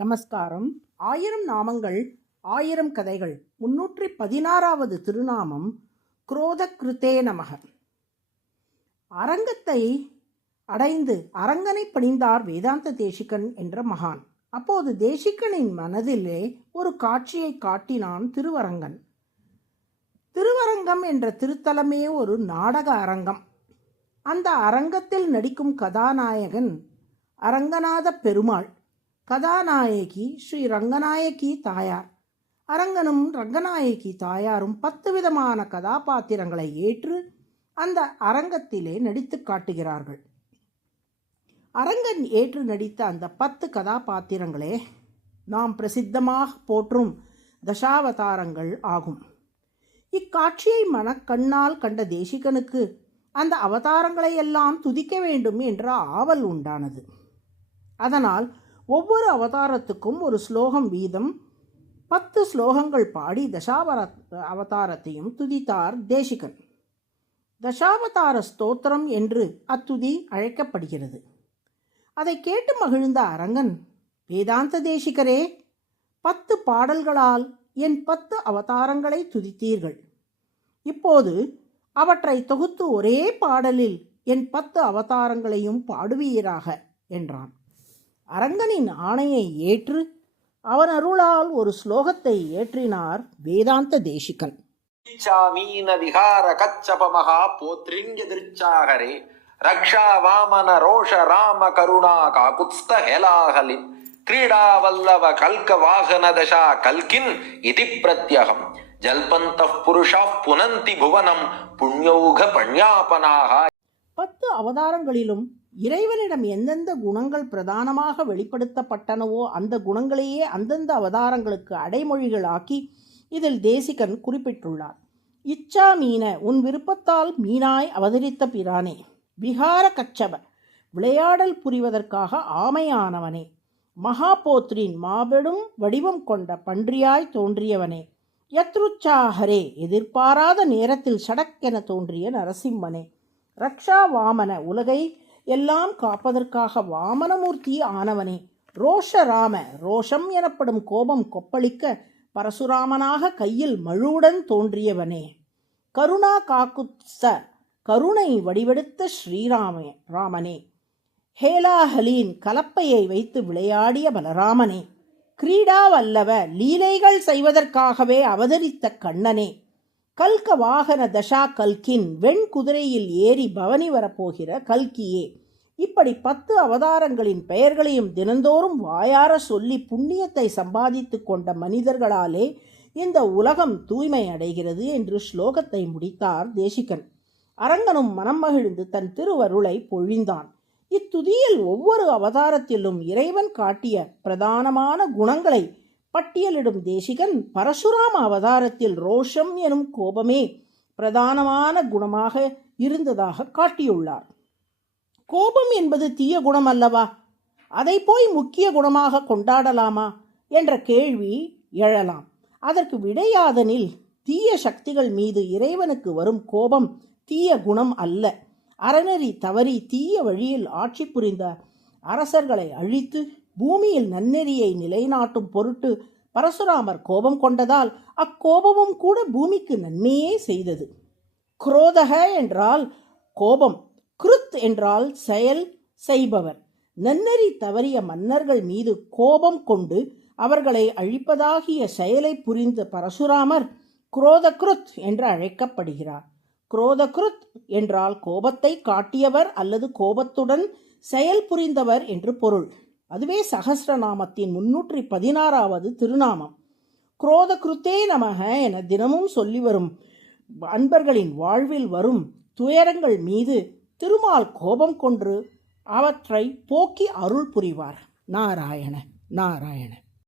நமஸ்காரம். 1000 நாமங்கள் 1000 கதைகள் 316வது திருநாமம் குரோதக்ருதே நமக. அரங்கத்தை அடைந்து அரங்கனை பணிந்தார் வேதாந்த தேசிகன் என்ற மகான். அப்போது தேசிகனின் மனதிலே ஒரு காட்சியை காட்டினான் திருவரங்கன். திருவரங்கம் என்ற திருத்தலமே ஒரு நாடக அரங்கம். அந்த அரங்கத்தில் நடிக்கும் கதாநாயகன் அரங்கநாத பெருமாள், கதாநாயகி ஸ்ரீ ரங்கநாயகி தாயார். அரங்கனும் ரங்கநாயகி தாயாரும் 10 விதமான கதாபாத்திரங்களை ஏற்று அந்த அரங்கத்திலே நடித்து காட்டுகிறார்கள். அரங்கன் ஏற்று நடித்த அந்த 10 கதாபாத்திரங்களே நாம் பிரசித்தமாக போற்றும் தசாவதாரங்கள் ஆகும். இக்காட்சியை மனக்கண்ணால் கண்ட தேசிகனுக்கு அந்த அவதாரங்களை எல்லாம் துதிக்க வேண்டும் என்ற ஆவல் உண்டானது. அதனால் ஒவ்வொரு அவதாரத்துக்கும் ஒரு ஸ்லோகம் வீதம் 10 ஸ்லோகங்கள் பாடி அவதாரத்தையும் துதித்தார் தேசிகன். தசாவதார ஸ்தோத்திரம் என்று அத்துதி அழைக்கப்படுகிறது. அதை கேட்டு மகிழ்ந்த அரங்கன், வேதாந்த தேசிகரே, 10 பாடல்களால் என் 10 அவதாரங்களை துதித்தீர்கள். இப்போது அவற்றை தொகுத்து ஒரே பாடலில் என் 10 அவதாரங்களையும் பாடுவீராக என்றான். அரங்கனின் ஆணையை ஏற்று அவன் அருளால் ஒரு ஸ்லோகத்தை ஏற்றினார் வேதாந்த தேசிகன். மீன விகார கச்சபமகா போத்ரிஞ்சதிர்ச்சாகரே ரக்ஷா வாமன ரோஷ ராம கருணா காகுத்ஸ்த ஹேலாஹலின் கிரீடா வல்லவ கல்க வாகன தசா கல்கின் இதி பிரத்யகம் ஜல்பந்த புருஷா புனந்தி புவனம் புண்ணியௌக பண்யாபனாக. 10 அவதாரங்களிலும் இறைவனிடம் எந்தெந்த குணங்கள் பிரதானமாக வெளிப்படுத்தப்பட்டனவோ அந்த குணங்களையே அந்தந்த அவதாரங்களுக்கு அடைமொழிகளாக்கி இதில் தேசிகன் குறிப்பிட்டுள்ளார். இச்சா மீன, உன் விருப்பத்தால் மீனாய் அவதரித்த பிரானே. விகார கச்சப, விளையாடல் புரிவதற்காக ஆமையானவனே. மகாபோத்ரின், மாபெரும் வடிவம் கொண்ட பன்றியாய் தோன்றியவனே. யத்ருச்சாஹரே, எதிர்பாராத நேரத்தில் சடக்கென தோன்றிய நரசிம்மனே. ரக்ஷா வாமன, உலகை எல்லாம் காப்பதற்காக வாமனமூர்த்தி ஆனவனே. ரோஷராம, ரோஷம் எனப்படும் கோபம் கொப்பளிக்க பரசுராமனாக கையில் மழுவுடன் தோன்றியவனே. கருணா காக்குத்ஸ, கருணை வடிவெடுத்த ராமனே. ஹேலாஹலீன், கலப்பையை வைத்து விளையாடிய பலராமனே. கிரீடா வல்லவ, லீலைகள் செய்வதற்காகவே அவதரித்த கண்ணனே. கல்க வாகன தசா கல்கின், வெண்குதிரையில் ஏறி பவனி வரப்போகிற கல்கியே. இப்படி 10 அவதாரங்களின் பெயர்களையும் தினந்தோறும் வாயார சொல்லி புண்ணியத்தை சம்பாதித்து கொண்ட மனிதர்களாலே இந்த உலகம் தூய்மை அடைகிறது என்று ஸ்லோகத்தை முடித்தார் தேசிகன். அரங்கனும் மனம் மகிழ்ந்து தன் திருவருளை பொழிந்தான். இத்துதியில் ஒவ்வொரு அவதாரத்திலும் இறைவன் காட்டிய பிரதானமான குணங்களை பட்டியலிடும் தேசிகன் பரசுராம அவதாரத்தில் ரோஷம் எனும் கோபமே பிரதானமான குணமாக இருந்ததாக காட்டியுள்ளார். கோபம் என்பது தீய குணம் அல்லவா? அதை போய் முக்கிய குணமாக கொண்டாடலாமா என்ற கேள்வி எழலாம். அதற்கு விடையாதனில் தீய சக்திகள் மீது இறைவனுக்கு வரும் கோபம் தீய குணம் அல்ல. அறநெறி தவறி தீய வழியில் ஆட்சி புரிந்த அரசர்களை அழித்து பூமியில் நன்னெறியை நிலைநாட்டும் பொருட்டு பரசுராமர் கோபம் கொண்டதால் அக்கோபமும் கூட பூமிக்கு நன்மையே செய்தது. குரோதக என்றால் கோபம், கிருத் என்றால் செயல் செய்பவர். நன்னெறி தவறிய மன்னர்கள் மீது கோபம் கொண்டு அவர்களை அழிப்பதாகிய செயலை புரிந்த பரசுராமர் குரோதக்ருத் என்று அழைக்கப்படுகிறார். குரோதக்ருத் என்றால் கோபத்தை காட்டியவர் அல்லது கோபத்துடன் செயல் புரிந்தவர் என்று பொருள். அதுவே சகஸ்ரநாமத்தின் 316வது திருநாமம். குரோதக்ருத்தே நமக என தினமும் சொல்லி வரும் அன்பர்களின் வாழ்வில் வரும் துயரங்கள் மீது திருமால் கோபம் கொண்டு அவற்றை போக்கி அருள் புரிவார். நாராயண நாராயண.